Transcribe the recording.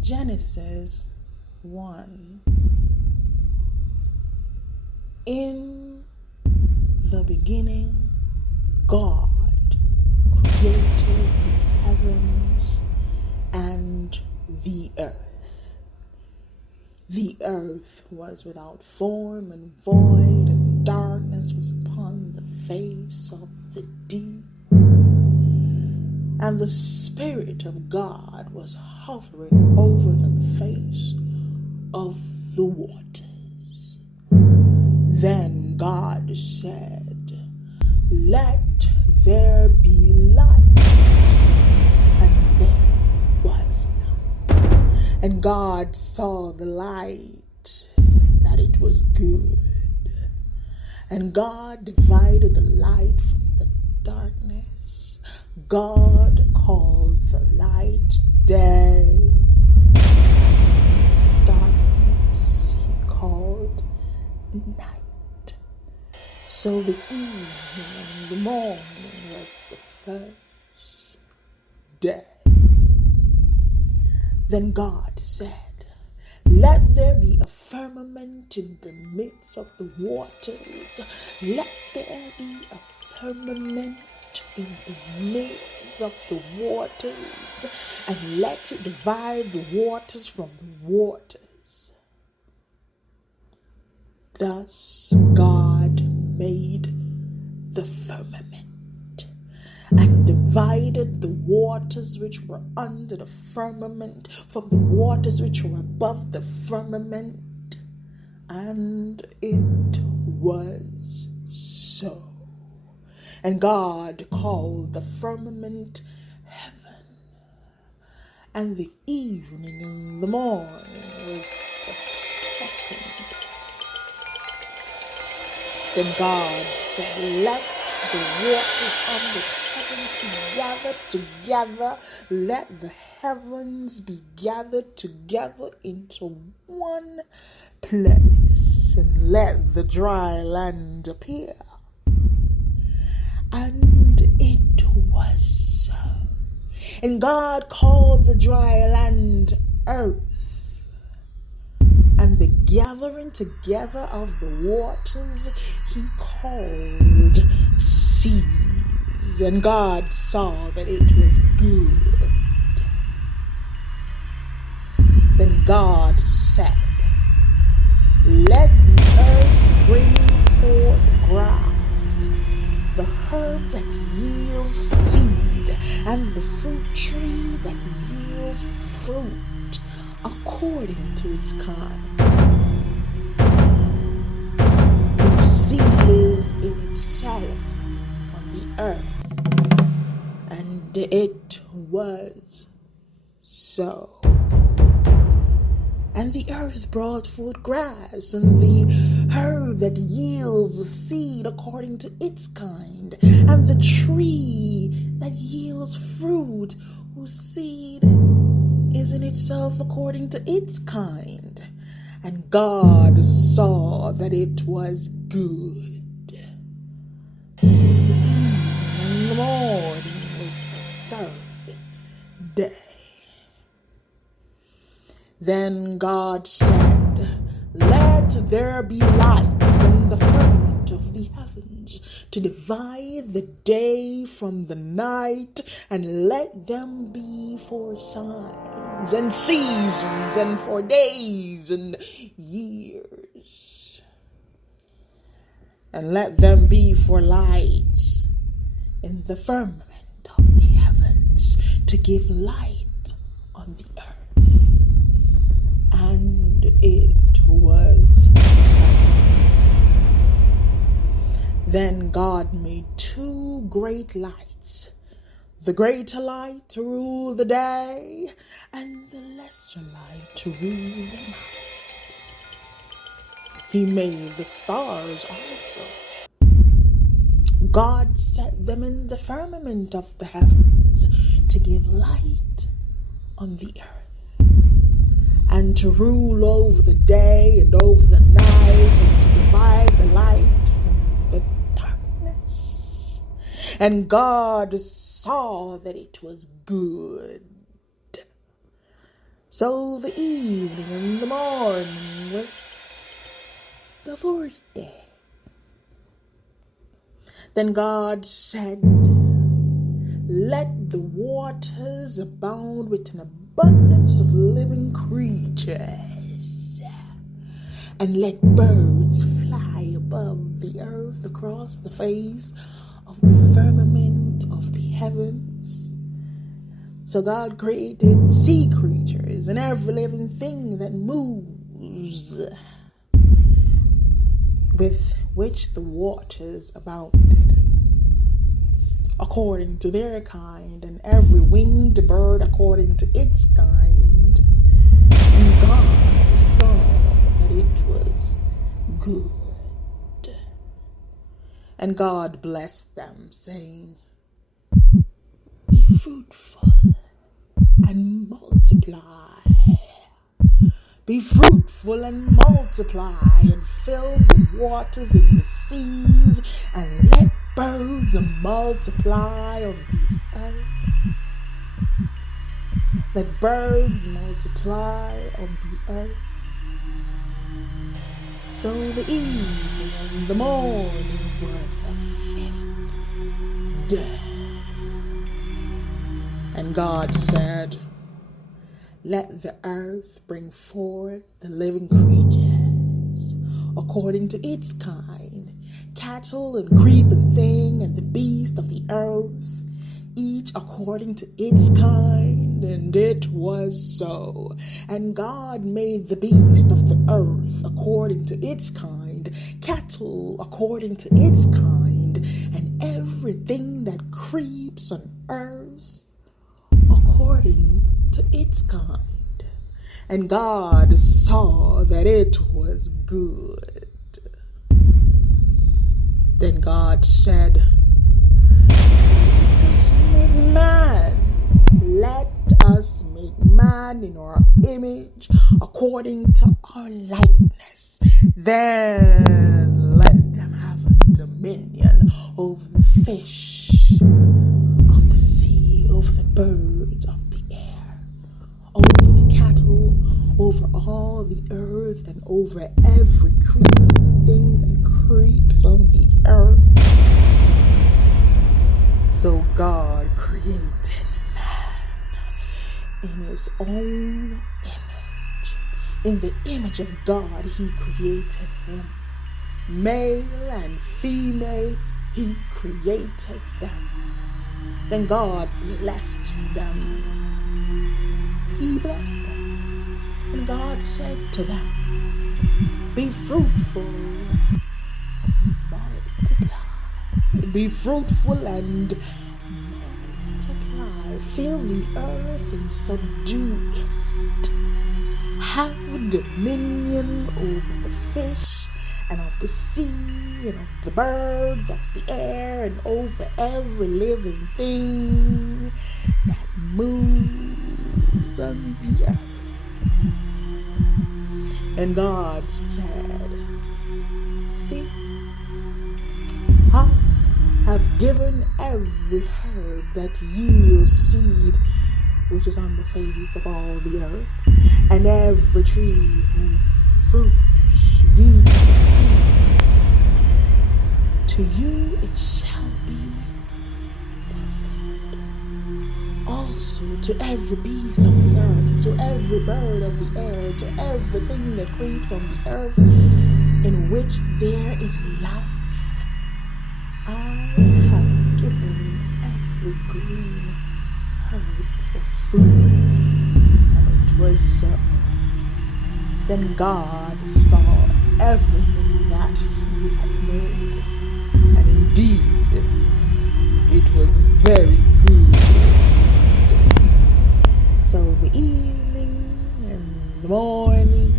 Genesis 1. In the beginning, God created the heavens and the earth. The earth was without form and void, and darkness was upon the face of the deep. And the Spirit of God was hovering over the face of the waters. Then God said, "Let there be light." And there was light. And God saw the light, that it was good. And God divided the light from the darkness. God called the light day. Darkness he called night. So the evening and the morning was the first day. Then God said, "Let there be a firmament in the midst of the waters. Let there be a firmament in the midst of the waters, and let it divide the waters from the waters." Thus God made the firmament, and divided the waters which were under the firmament from the waters which were above the firmament. And it was so. And God called the firmament heaven, and the evening and the morning was the second. Then God said, "Let the waters of the heavens be gathered together. Let the heavens be gathered together into one place, and let the dry land appear." And it was so. And God called the dry land earth, and the gathering together of the waters he called seas. And God saw that it was good. Then God said, "Let the earth bring forth grass, the herb that yields seed, and the fruit tree that yields fruit according to its kind, whose seed is in itself on the earth." And it was so. And the earth brought forth grass, and the herb that yields seed according to its kind, and the tree that yields fruit, whose seed is in itself according to its kind. And God saw that it was good. So the evening and the morning was the third day. Then God said, "Let there be lights in the firmament of the heavens to divide the day from the night, and let them be for signs and seasons, and for days and years. And let them be for lights in the firmament of the heavens to give light on the earth." And it was so. Then God made two great lights, the greater light to rule the day, and the lesser light to rule the night. He made the stars also. God set them in the firmament of the heavens to give light on the earth, and to rule over the day and over the night, and to divide the light from the darkness. And God saw that it was good. So the evening and the morning was the fourth day. Then God said, let the waters abound with an abundance of living creatures, and let birds fly above the earth across the face of the firmament of the heavens. So God created sea creatures and every living thing that moves, with which the waters abounded, according to their kind, and every winged bird according to its kind. And God saw that it was good. And God blessed them, saying, be fruitful and multiply. Be fruitful and multiply, and fill the waters in the seas, and let birds multiply on the earth. Let birds multiply on the earth. So the evening and the morning were the fifth day. And God said, let the earth bring forth the living creatures according to its kind, cattle and creeping thing and the beast of the earth, each according to its kind. And it was so. And God made the beast of the earth according to its kind, cattle according to its kind, and everything that creeps on earth according to its kind. And God saw that it was good. Then God said, let us make man. Let us make man in our image, according to our likeness. Then let them have a dominion over the fish of the sea, over the birds of the air, over the cattle, over all the earth, and over every creeping thing that creeps on the earth. So God created man in his own image. In the image of God he created him. Male and female he created them. Then God blessed them. He blessed them. And God said to them, be fruitful, multiply. Be fruitful and multiply. Fill the earth and subdue it. Have dominion over the fish and of the sea and of the birds of the air and over every living thing that moves on the earth. And God said, see, I have given every herb that yields seed, which is on the face of all the earth, and every tree whose fruit yields seed. To you it shall be food. Also to every beast of the earth, to every bird of the air, to everything that creeps on the earth, in which there is life, I have given every green herb for food. And it was so. Then God saw everything that he had made, and indeed it was very good. So the evening and the morning